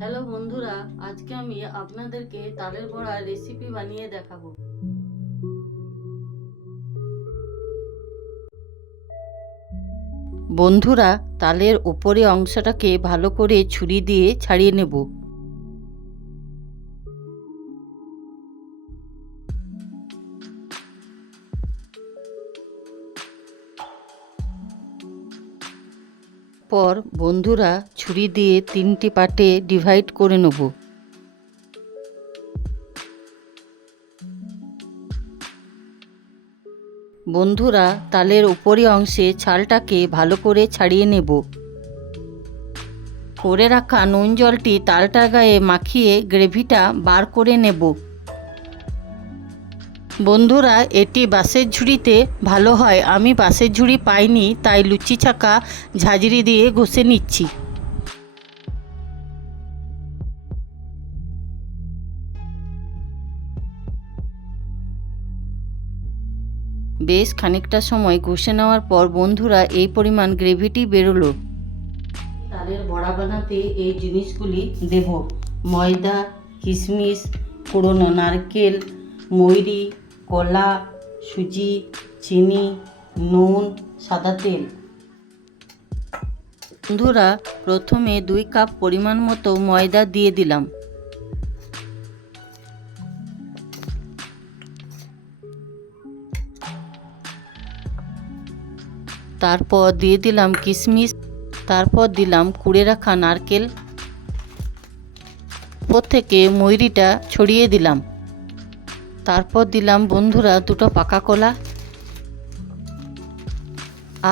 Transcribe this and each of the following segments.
Hello বন্ধুরা, আজকে আমি আপনাদেরকে তালের বড়ার রেসিপি বানিয়ে দেখাবো। বন্ধুরা, তালের উপরে অংশটাকে ভালো করে ছুরি দিয়ে ছাড়িয়ে নেব। পর বন্ধুরা ছুরি দিয়ে 3টি পার্টে ডিভাইড করে নেব। বন্ধুরা, তালের উপরি অংশে ছালটাকে ভালো করে ছাড়িয়ে নেব। করে রাখা নুন জলটি তালটার গায়ে মাখিয়ে গ্রেভিটা বার করে নেব। বন্ধুরা, এটি বাঁশের ঝুড়িতে ভালো হয়। আমি বাঁশের ঝুড়ি পাইনি, তাই লুচি ছাঁকা ঝাঁঝরি দিয়ে ঘষে নিচ্ছি। বেশ খানিকটা সময় ঘষে নেওয়ার পর বন্ধুরা এই পরিমাণ গ্রেভিটি বেরোলো। তালের বড়া বানাতে এই জিনিসগুলি দেব: ময়দা, কিশমিশ, কুড়োনো নারকেল, ময়রি, কলা, সুজি, চিনি, নুন, সাদা তেল। বন্ধুরা, প্রথমে 2 কাপ পরিমাণ মতো ময়দা দিয়ে দিলাম। তারপর দিয়ে দিলাম কিশমিশ, তারপর দিলাম কুড়ে রাখা নারকেল, উপর থেকে ময়রিটা ছড়িয়ে দিলাম। তারপর দিলাম বন্ধুরা 2টো পাকা কলা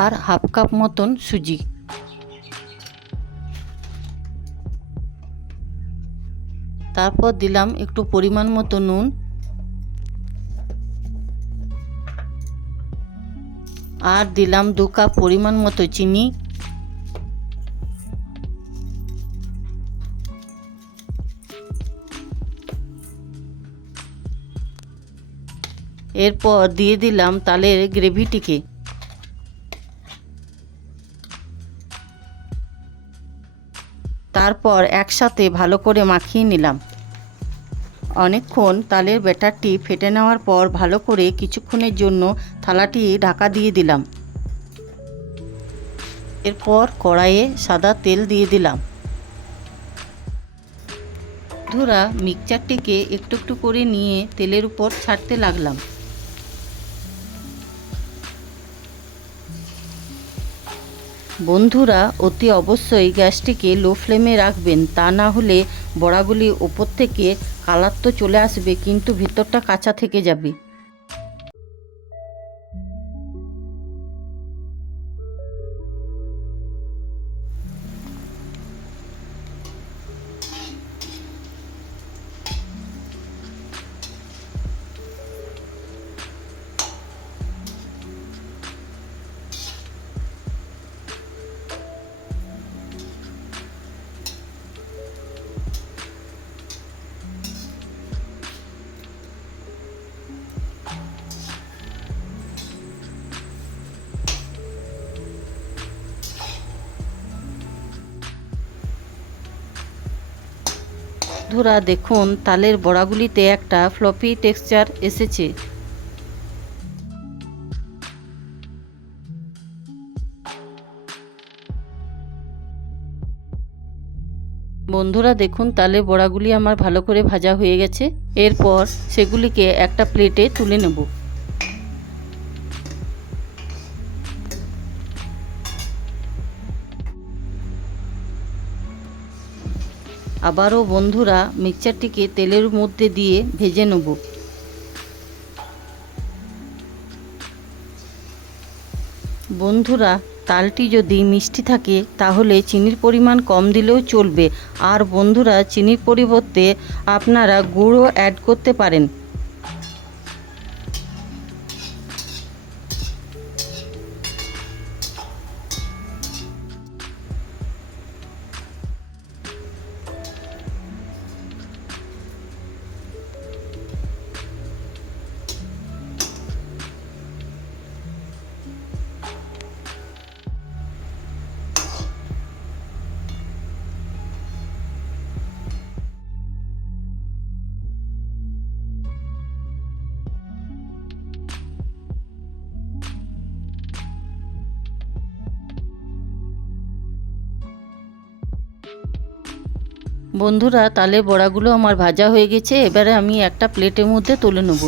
আর হাফ কাপ মতন সুজি। তারপর দিলাম একটু পরিমাণ মতো নুন আর দিলাম 2 কাপ পরিমাণ মতো চিনি। এরপর দিয়ে দিলাম তালের গ্রেভিটিকে। তারপর একসাথে ভালো করে মাখিয়ে নিলাম। অনেকক্ষণ তালের ব্যাটারটি ফেটে নেওয়ার পর ভালো করে কিছুক্ষণের জন্য থালাটি ঢাকা দিয়ে দিলাম। এরপর কড়াইয়ে সাদা তেল দিয়ে দিলাম। বন্ধুরা, মিক্সচারটিকে একটু একটু করে নিয়ে তেলের উপর ছাড়তে লাগলাম। বন্ধুরা, অতি অবশ্যই গ্যাসটিকে লো ফ্লেমে রাখবেন, তা না হলে বড়াগুলি ওপর থেকে কালার তো চলে আসবে কিন্তু ভিতরটা কাঁচা থেকে যাবে। বন্ধুরা, দেখুন তালের বড়াগুলিতে একটা ফ্লপি টেক্সচার এসেছে। বন্ধুরা, দেখুন তালের বড়াগুলি আমার ভালো করে ভাজা হয়ে গেছে। এরপর সেগুলিকে একটা প্লেটে তুলে নেব। আবারও বন্ধুরা মিক্সচারটিকে তেলের মধ্যে দিয়ে ভেজে নেব। বন্ধুরা, তালটি যদি মিষ্টি থাকে তাহলে চিনির পরিমাণ কম দিলেও চলবে, আর বন্ধুরা চিনির পরিবর্তে আপনারা গুড়ও অ্যাড করতে পারেন। বন্ধুরা, তালের বড়াগুলো আমার ভাজা হয়ে গেছে। এবারে আমি একটা প্লেটের মধ্যে তুলে নেব।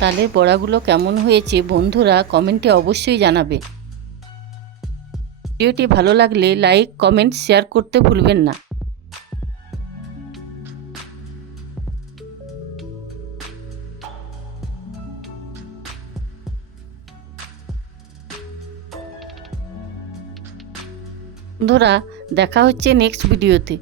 তালের বড়াগুলো কেমন হয়েছে বন্ধুরা কমেন্টে অবশ্যই জানাবে। ভিডিওটি ভালো লাগলে লাইক, কমেন্ট, শেয়ার করতে ভুলবেন না। বন্ধুরা, দেখা হচ্ছে নেক্সট ভিডিওতে।